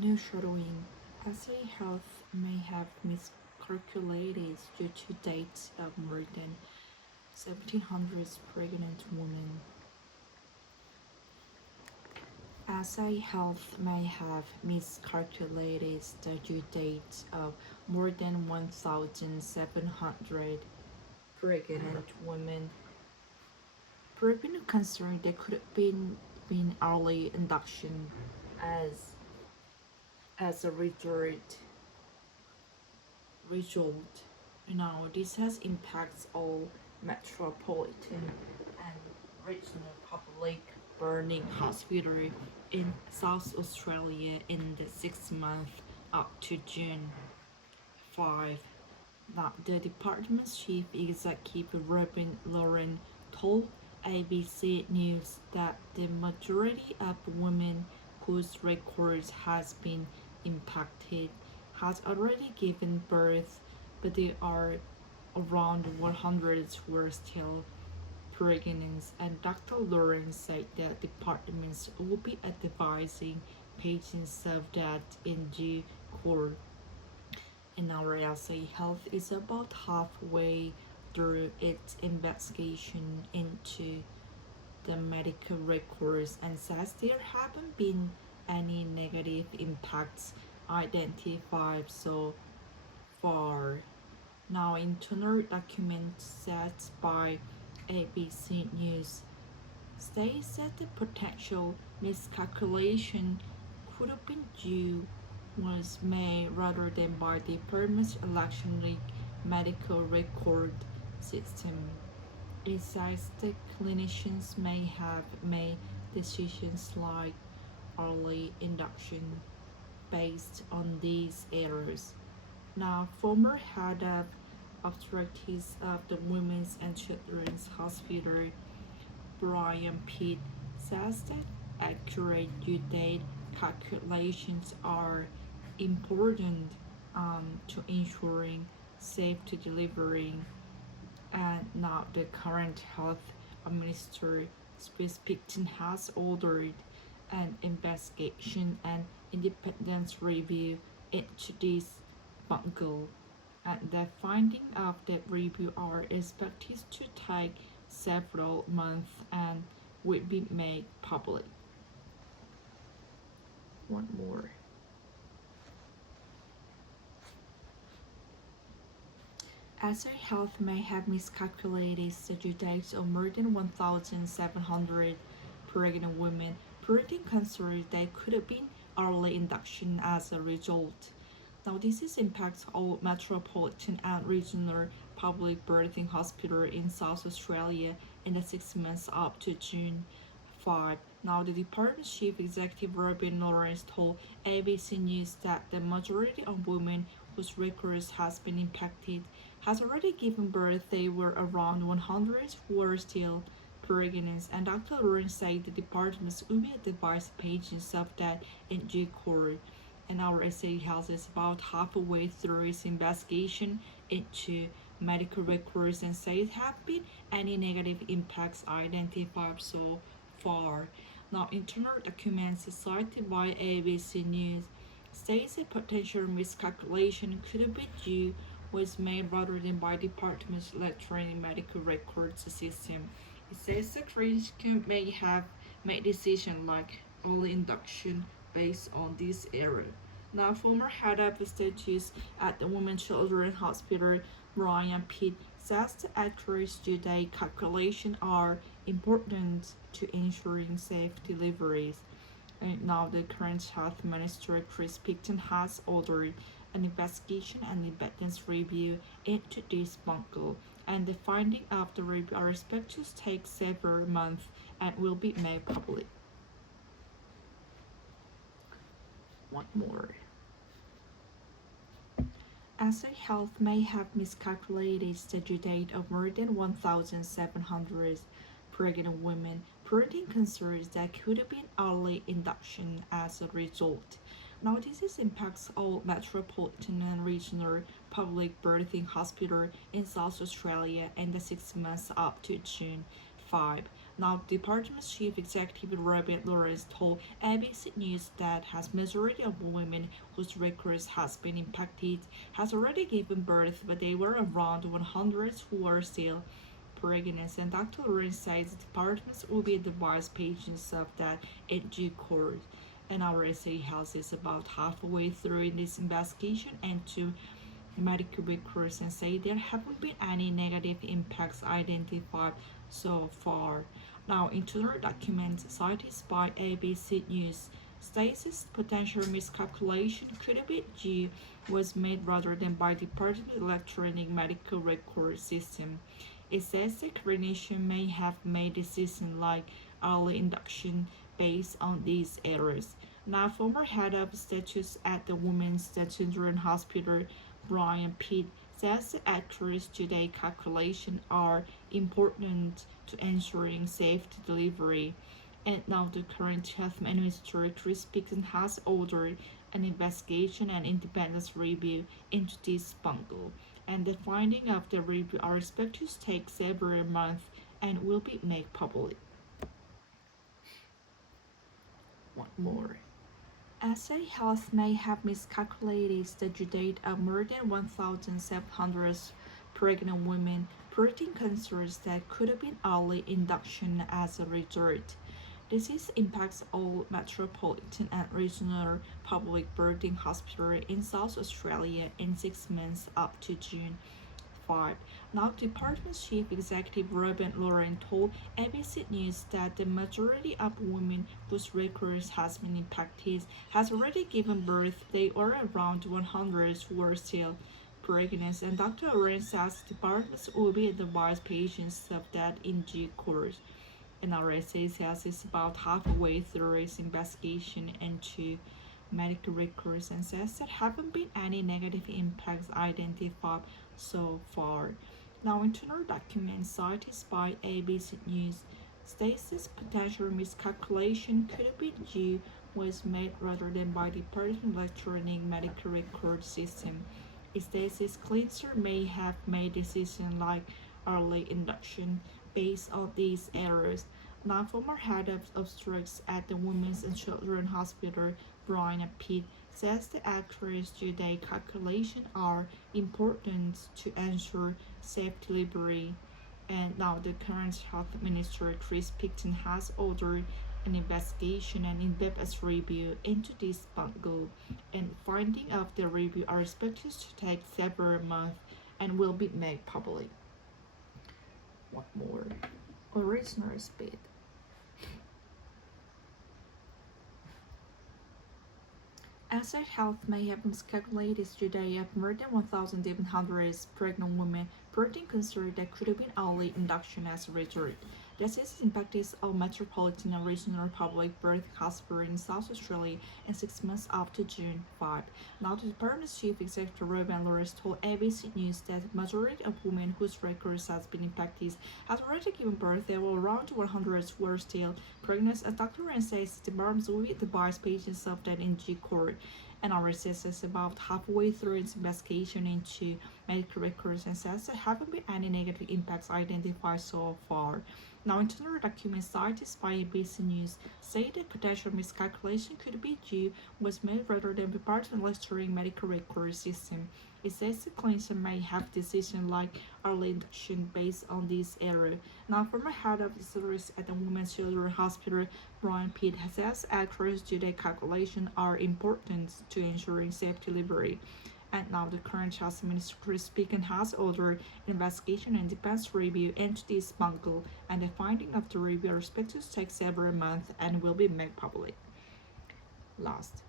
Shadowing. SA Health may have miscalculated due to dates of more than 1700 pregnant women. SA Health may have miscalculated the due date of more than 1,700 pregnant women. Pregnant considering there could have been early induction as a result. This has impacts all metropolitan and regional public burning hospital in South Australia in the 6 months up to June 5. Now, the department's chief executive Robin Lauren told ABC News that the majority of women whose records has been impacted has already given birth, but there are around 100 who are still pregnant, and Dr. Lauren said that departments will be advising patients of that in due course. In our SA Health is about halfway through its investigation into the medical records and says there haven't been any negative impacts identified so far. Now, internal documents set by ABC News states that the potential miscalculation could have been due was made rather than by the department's electronic medical record system. It says the clinicians may have made decisions like early induction based on these errors. Now, former head of obstetrics of the Women's and Children's Hospital, Brian Pitt, says that accurate due date calculations are important to ensuring safe delivering, and now the current health minister Picton has ordered an investigation and independent review into this bungle, and the findings of that review are expected to take several months and will be made public. One more. SA Health may have miscalculated the due dates of more than 1,700 pregnant women, putting concerns that could have been early induction as a result. Now, this impacts all metropolitan and regional public birthing hospitals in South Australia in the 6 months up to June 5. Now, the department's chief executive Robin Lawrence told ABC News that the majority of women whose records has been impacted has already given birth. They were around 100 who are still pregnant, and Dr. Lawrence said the department will be advising patients of that in due course. And our SA Health is about halfway through its investigation into medical records and says have been any negative impacts identified so far. Now, internal documents cited by ABC News states a potential miscalculation could be due was made rather than by department's electronic medical records system. It says the clinician may have made decisions like early induction based on this error. Now, former head of obstetrics at the Women's Children's Hospital, Brian Pitt, says the accurate due date calculations are important to ensuring safe deliveries. And now, the current health minister, Picton, has ordered an investigation and evidence review into this bungle, and the findings of the review are expected to take several months and will be made public. One more. SA Health may have miscalculated the due date of more than 1,700 pregnant women, putting concerns that could have been early induction as a result. Now, this impacts all metropolitan and regional public birthing hospitals in South Australia in the 6 months up to June 5. Now, the department's chief executive Robert Lawrence told ABC News that has majority of women whose records has been impacted has already given birth, but they were around 100 who are still pregnant. And Dr. Lawrence says the departments will be advised patients of that in due course. And our SA Health is about halfway through in this investigation and to medical records and say there haven't been any negative impacts identified so far. Now, internal documents cited by ABC News states this potential miscalculation could be due was made rather than by the Department of Electronic Medical Record System. It says the clinician may have made decisions like early induction based on these errors. Now, former head of statistics at the Women's Children's Hospital, Brian Pitt, says the accurate today calculations are important to ensuring safe delivery. And now the current health minister, Chris Pixon, has ordered an investigation and independent review into this bungle. And the findings of the review are expected to take several months and will be made public. One more. SA Health may have miscalculated the due date of more than 1,700 pregnant women birthing cancers that could have been early induction as a result. Disease impacts all metropolitan and regional public birthing hospitals in South Australia in 6 months up to June 5. Now, the department's chief executive Robert Lawrence told ABC News that the majority of women whose records has been impacted has already given birth. They are around 100 who are still pregnant, and Dr. Lawrence says departments will be advised patients of that in due course. And RSA says it's about halfway through its investigation into medical records and says there haven't been any negative impacts identified so far. Now, internal documents cited by ABC News states this potential miscalculation could have been due was made rather than by the Department of Electronic Medical Record System. It states this clinician may have made decisions like early induction based on these errors. Now, former head of obstetrics at the Women's and Children's Hospital, Brian Pitt, says the accurate due date calculations are important to ensure safe delivery. And now the current health minister, Chris Pixon, has ordered an investigation and in-depth review into this bungle, and findings of the review are expected to take several months and will be made public. What more? Original speed. SA Health may have miscalculated today of more than 1,700 pregnant women birthing cancer that could have been early induction as a result. This is impacted all metropolitan and regional public birth hospitals in South Australia in 6 months after June 5. Now, the department's chief executive Robert Lawrence told ABC News that the majority of women whose records has been impacted has already given birth. There were around 100 who are still pregnant, as Dr. Lawrence says the department will advise patients of that in due course. And RSS is about halfway through its investigation into medical records and says there haven't been any negative impacts identified so far. Now, internal documents cited by ABC News say that potential miscalculation could be due was made rather than be part of the electronic medical record system. It says the clinician may have decisions like early induction based on this error. Now, former head of the service at the Women's Children's Hospital, Brian Pitt, says accurate due date calculations are important to ensuring safe delivery. And now the current health minister, Chris Pixon, has ordered investigation and defense review into this bungle, and the findings of the review are expected to take several months and will be made public. Last.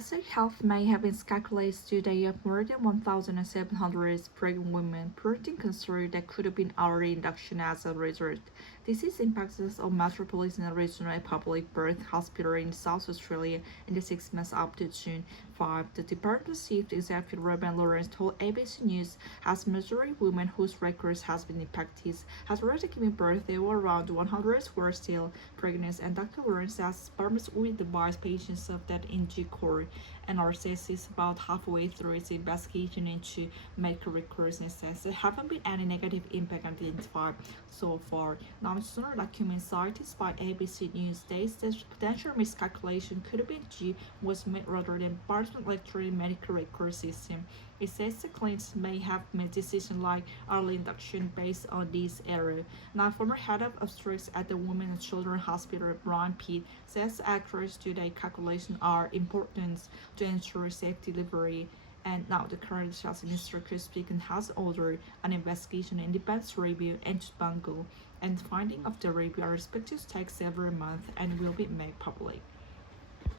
SA Health may have miscalculated today of more than 1,700 pregnant women birthing cancer that could have been early induction as a result. This is impacts on metropolitan and regional public birth hospital in South Australia in the 6 months up to June 5. The department's chief executive Robert Lawrence told ABC News has majority of women whose records has been impacted has already given birth. There were around 100 who are still pregnant, and Dr. Lawrence says departments will advise patients of that in due course. before, and RCS is about halfway through its investigation into medical records and says there haven't been any negative impact identified so far. Now, sooner document cited by ABC News states that potential miscalculation could have been due was made rather than Department electronic medical record system. It says the clinics may have made decisions like early induction based on this error. Now, former head of obstetrics at the Women and Children Hospital, Brian Pitt, says accurate due-date calculations are important to ensure safe delivery. And now the current Health Minister could speak and has ordered an investigation independent review into Bungle, and findings of the review are expected to take several months and will be made public.